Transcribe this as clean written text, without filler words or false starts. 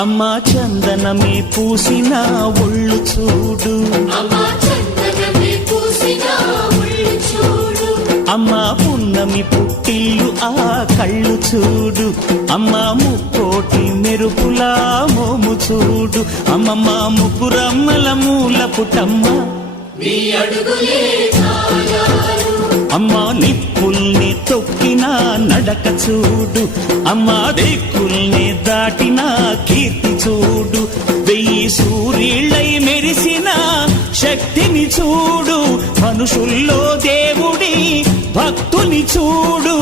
అమ్మా చందనమే పూసిన ఒళ్ళు చూడు, అమ్మా పున్నమి పుట్టిల్లు ఆ కళ్ళు చూడు, అమ్మా ముక్కోటి మెరుపులా మోము చూడు, అమ్మమ్మ ముగ్గురమ్మల మూల పుటమ్మ అమ్మా నిప్పుల్ని తొక్కిన నడక చూడు, అమ్మా దిక్కుల్ని దాటిన కీర్తి చూడు, 1000 సూర్యుళ్ళై మెరిసిన శక్తిని చూడు, మనుషుల్లో దేవుడి భక్తుని చూడు.